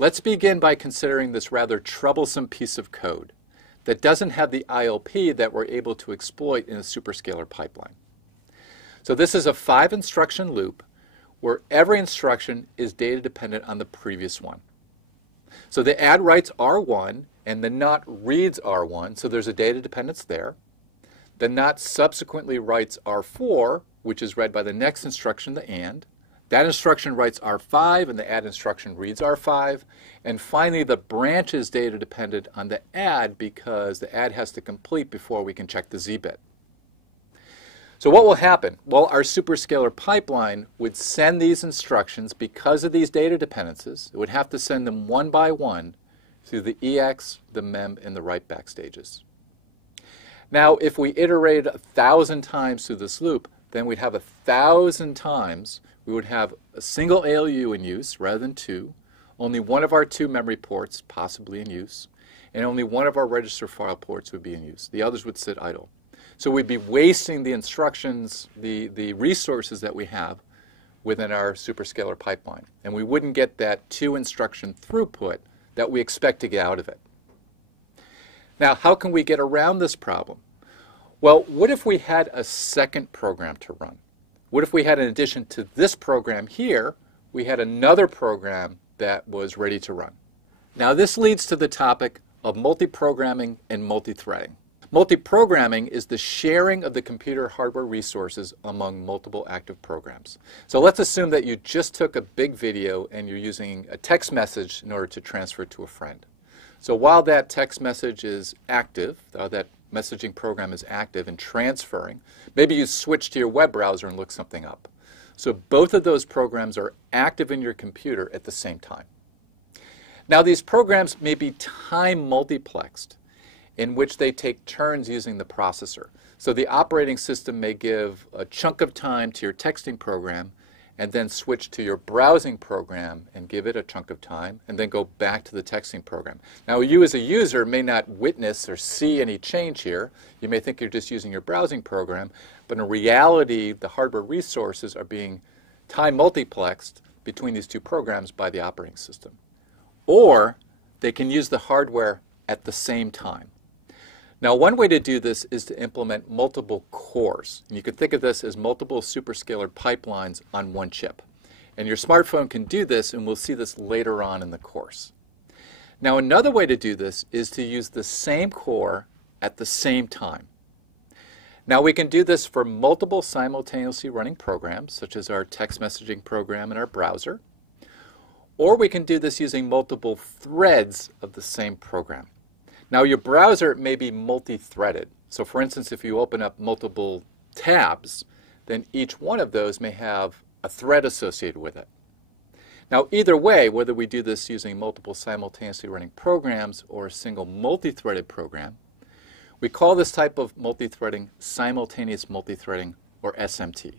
Let's begin by considering this rather troublesome piece of code that doesn't have the ILP that we're able to exploit in a superscalar pipeline. So this is a 5-instruction loop where every instruction is data dependent on the previous one. So the add writes R1 and the not reads R1, so there's a data dependence there. The not subsequently writes R4, which is read by the next instruction, the AND. That instruction writes R5 and the add instruction reads R5. And finally, the branch is data dependent on the add because the add has to complete before we can check the Z bit. So what will happen? Well, our superscalar pipeline would send these instructions because of these data dependencies. It would have to send them one by one through the EX, the MEM, and the write back stages. Now, if we iterated 1,000 times through this loop, then we'd have 1,000 times we would have a single ALU in use rather than two, only one of our 2 memory ports possibly in use, and only one of our register file ports would be in use. The others would sit idle. So we'd be wasting the instructions, the resources that we have within our superscalar pipeline, and we wouldn't get that 2-instruction throughput that we expect to get out of it. Now, how can we get around this problem? Well, what if we had a second program to run? What if we had, in addition to this program here, we had another program that was ready to run? Now, this leads to the topic of multiprogramming and multithreading. Multiprogramming is the sharing of the computer hardware resources among multiple active programs. So let's assume that you just took a big video and you're using a text message in order to transfer it to a friend. So while that text message is active, that messaging program is active and transferring, maybe you switch to your web browser and look something up. So both of those programs are active in your computer at the same time. Now these programs may be time multiplexed, in which they take turns using the processor. So the operating system may give a chunk of time to your texting program and then switch to your browsing program and give it a chunk of time and then go back to the texting program. Now you as a user may not witness or see any change here. You may think you're just using your browsing program, but in reality the hardware resources are being time multiplexed between these 2 programs by the operating system. Or they can use the hardware at the same time. Now, one way to do this is to implement multiple cores. And you can think of this as multiple superscalar pipelines on one chip. And your smartphone can do this, and we'll see this later on in the course. Now, another way to do this is to use the same core at the same time. Now, we can do this for multiple simultaneously running programs, such as our text messaging program in our browser. Or we can do this using multiple threads of the same program. Now your browser may be multi-threaded. So for instance, if you open up multiple tabs, then each one of those may have a thread associated with it. Now either way, whether we do this using multiple simultaneously running programs or a single multi-threaded program, we call this type of multi-threading simultaneous multi-threading, or SMT.